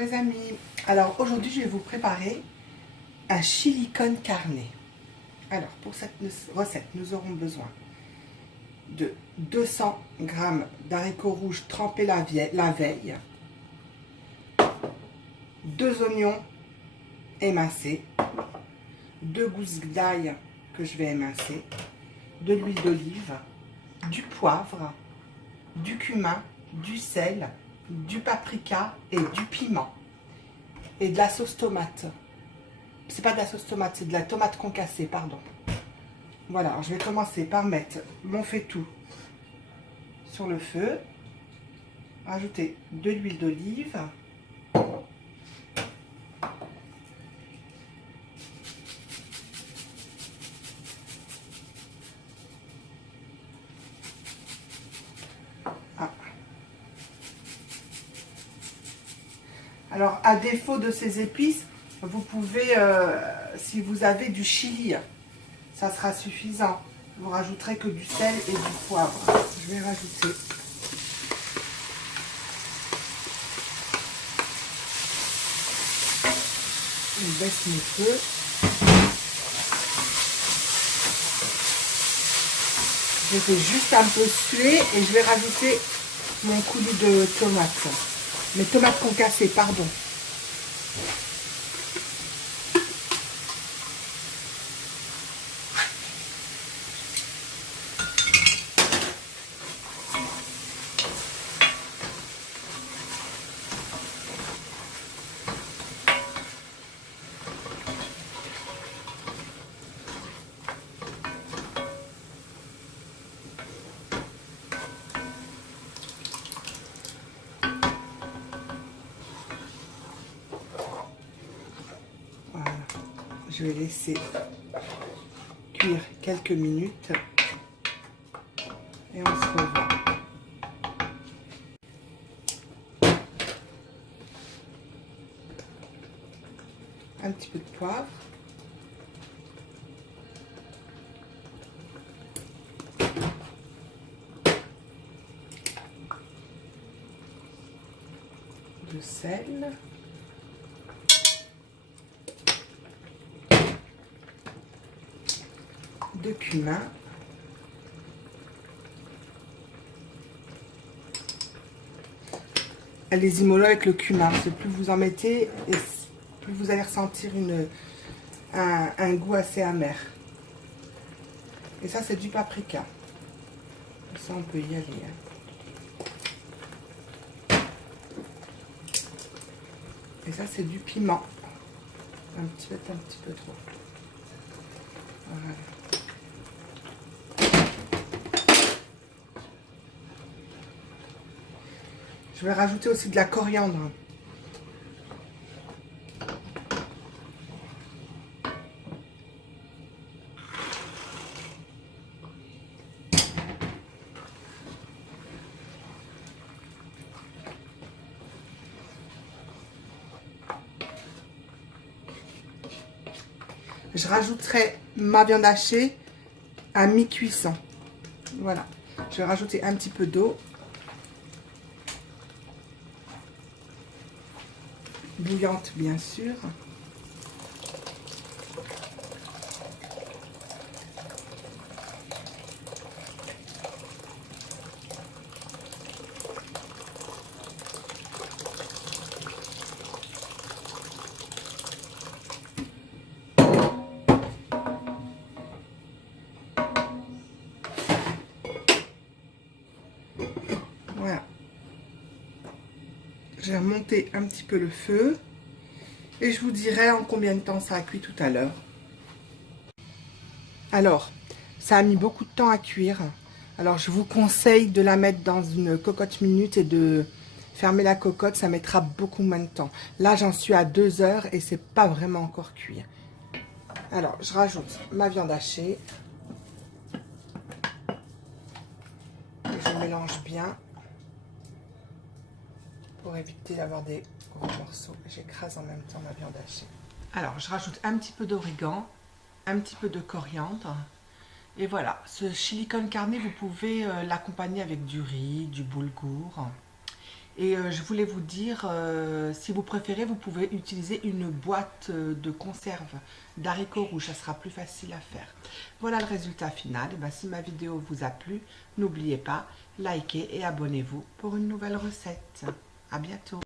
Les amis, alors aujourd'hui je vais vous préparer un chili con carne. Alors pour cette recette, nous aurons besoin de 200 g d'haricots rouges trempés la veille, 2 oignons émincés, 2 gousses d'ail que je vais émincer, de l'huile d'olive, du poivre, du cumin, du sel, du paprika et du piment. Et de la sauce tomate. C'est pas de la sauce tomate, c'est de la tomate concassée, pardon. Voilà, alors je vais commencer par mettre mon faitout sur le feu. Rajouter de l'huile d'olive. Ah. Alors, à défaut de ces épices, vous pouvez, si vous avez du chili, ça sera suffisant. Vous rajouterez que du sel et du poivre. Je vais rajouter je baisse mon feu. Je fais juste un peu suer et je vais rajouter mon coulis de tomates. Mes tomates concassées, pardon. Voilà. Je vais laisser cuire quelques minutes et on se revoit. Un petit peu de poivre. De sel. De cumin. Allez-y mollo avec le cumin, parce que plus vous en mettez, et plus vous allez ressentir un goût assez amer. Et ça, c'est du paprika. Ça, on peut y aller. Et ça, c'est du piment. Un petit peu trop. Voilà. Je vais rajouter aussi de la coriandre. Je rajouterai ma viande hachée à mi-cuisson. Voilà. Je vais rajouter un petit peu d'eau. Bouillante, bien sûr. Voilà. J'ai remonté un petit peu le feu et je vous dirai en combien de temps ça a cuit tout à l'heure. Alors, ça a mis beaucoup de temps à cuire. Alors, je vous conseille de la mettre dans une cocotte minute et de fermer la cocotte. Ça mettra beaucoup moins de temps. Là, j'en suis à 2 heures et c'est pas vraiment encore cuit. Alors, je rajoute ma viande hachée. Et je mélange bien pour éviter d'avoir des gros morceaux. J'écrase en même temps ma viande hachée. Alors, je rajoute un petit peu d'origan, un petit peu de coriandre. Et voilà, ce chili con carne, vous pouvez l'accompagner avec du riz, du boulgour. Et je voulais vous dire, si vous préférez, vous pouvez utiliser une boîte de conserve d'haricots rouges, ça sera plus facile à faire. Voilà le résultat final. Et ben, si ma vidéo vous a plu, n'oubliez pas, likez et abonnez-vous pour une nouvelle recette. À bientôt.